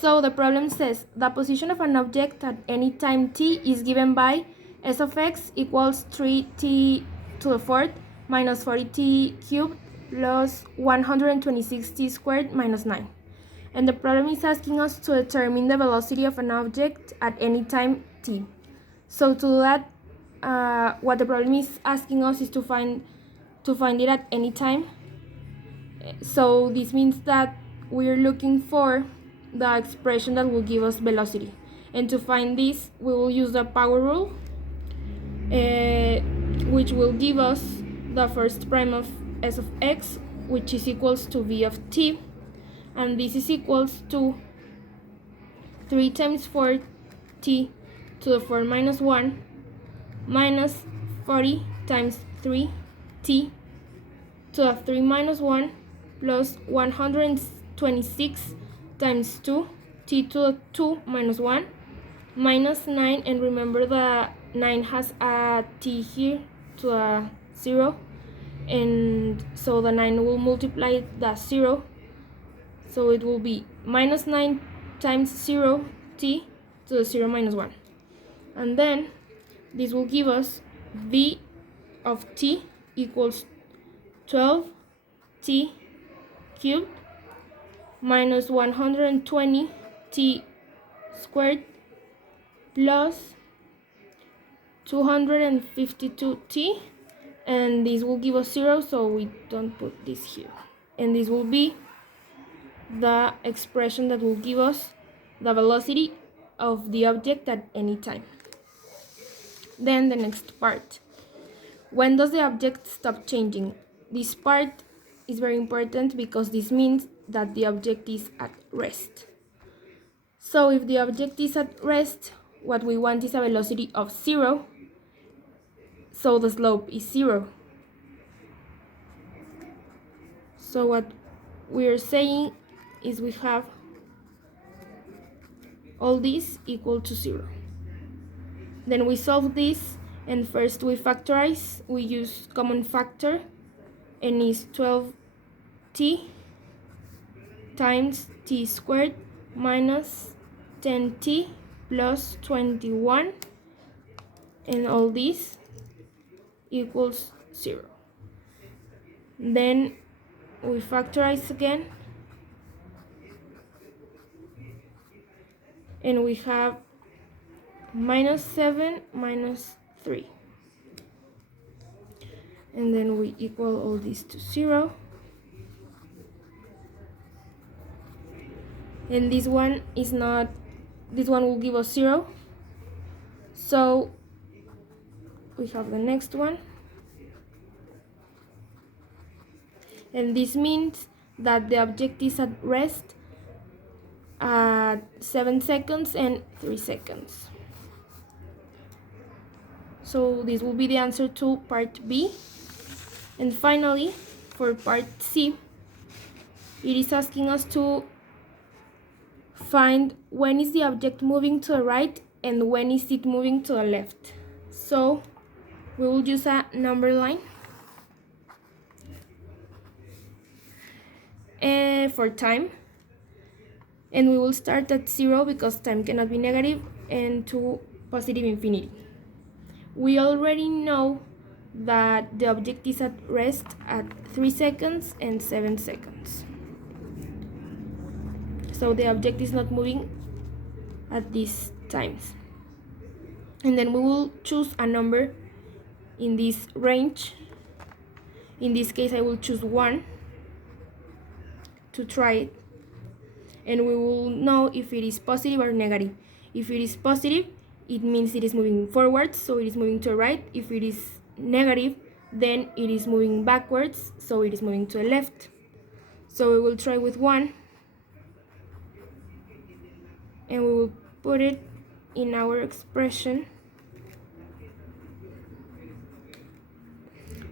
So the problem says the position of an object at any time t is given by s of x equals 3t to the fourth minus 40t cubed plus 126t squared minus 9. And the problem is asking us to determine the velocity of an object at any time t. So to do that, what the problem is asking us is to find it at any time. So this means that we're looking for the expression that will give us velocity. And to find this, we will use the power rule, which will give us the first prime of s of x, which is equals to v of t, and this is equals to 3 times 4t to the 4 minus 1 minus 40 times 3t to the 3 minus 1 plus 126 times 2 t to the 2 minus 1 minus 9, and remember the 9 has a t here to a 0, and so the 9 will multiply the 0, so it will be minus 9 times 0 t to the 0 minus 1, and then this will give us v of t equals 12t cubed minus 120 t squared plus 252t, and this will give us 0, so we don't put this here, and this will be the expression that will give us the velocity of the object at any time. Then the next part, when does the object stop changing? This part is very important because this means that the object is at rest. So if the object is at rest, what we want is a velocity of 0, so the slope is 0. So what we are saying is we have all this equal to 0. Then we solve this, and first we factorize. We use common factor, and is 12t times t squared minus 10t plus 21, and all this equals 0. Then we factorize again, and we have minus 7 minus 3, and then we equal all this to 0, and this one will give us 0, so we have the next one, and this means that the object is at rest at 7 seconds and 3 seconds. So this will be the answer to part B. And finally, for part C, it is asking us to find when is the object moving to the right and when is it moving to the left. So we will use a number line for time, and we will start at 0 because time cannot be negative, and to positive infinity. We already know that the object is at rest at 3 seconds and 7 seconds. So the object is not moving at these times. And then we will choose a number in this range. In this case, I will choose 1 to try it. And we will know if it is positive or negative. If it is positive, it means it is moving forwards, so it is moving to the right. If it is negative, then it is moving backwards, so it is moving to the left. So we will try with 1, and we will put it in our expression.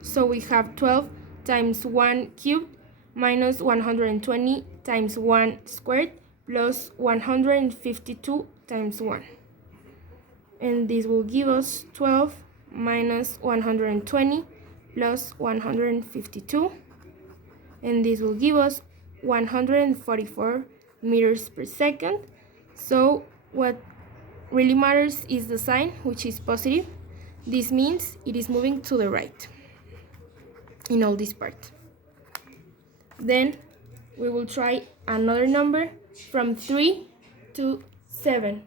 So we have 12 times 1 cubed minus 120 times 1 squared plus 152 times 1. And this will give us 12 minus 120 plus 152, and this will give us 144 meters per second. So what really matters is the sign, which is positive. This means it is moving to the right in all this part. Then we will try another number from 3 to 7.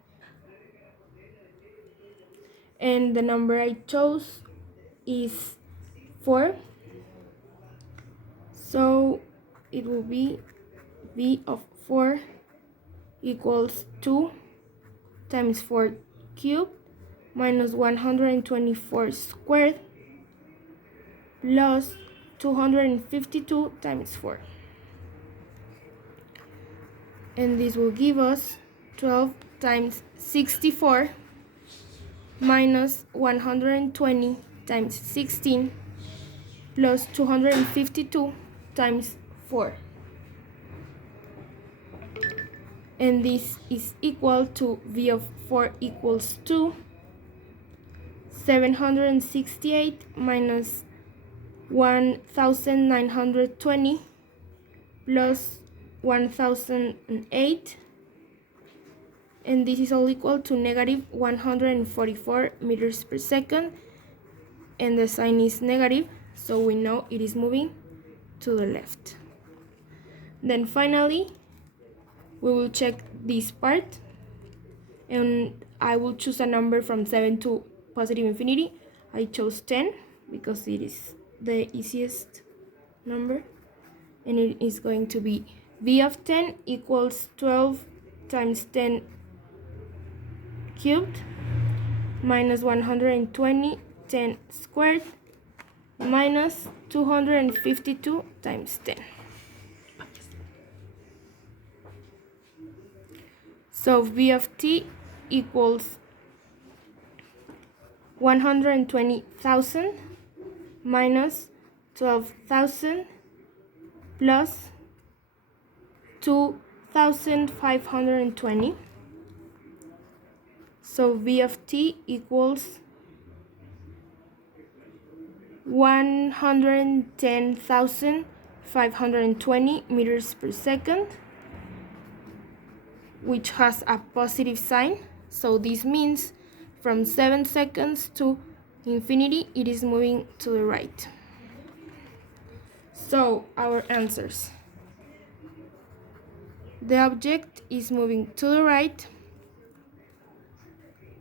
And the number I chose is 4. So it will be v of 4 equals 2 times 4 cubed minus 124 squared plus 252 times 4. And this will give us 12 times 64 minus 120 times 16 plus 252 times 4. And this is equal to v of 4 equals 2, 768 minus 1920 plus 1008, and this is all equal to negative 144 meters per second, and the sign is negative, so we know it is moving to the left. Then finally we will check this part, and I will choose a number from 7 to positive infinity. I chose 10 because it is the easiest number, and it is going to be v of 10 equals 12 times 10 cubed minus 120 10 squared minus 252 times 10. So v of t equals 120,000 minus 12,000 plus 2,520. So v of t equals 110,520 meters per second, which has a positive sign. So this means from 7 seconds to infinity, it is moving to the right. So our answers: the object is moving to the right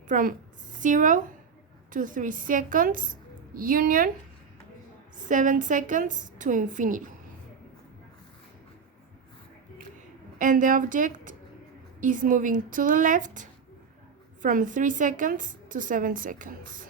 from 0 to 3 seconds, union 7 seconds to infinity. And the object is moving to the left from 3 seconds to 7 seconds.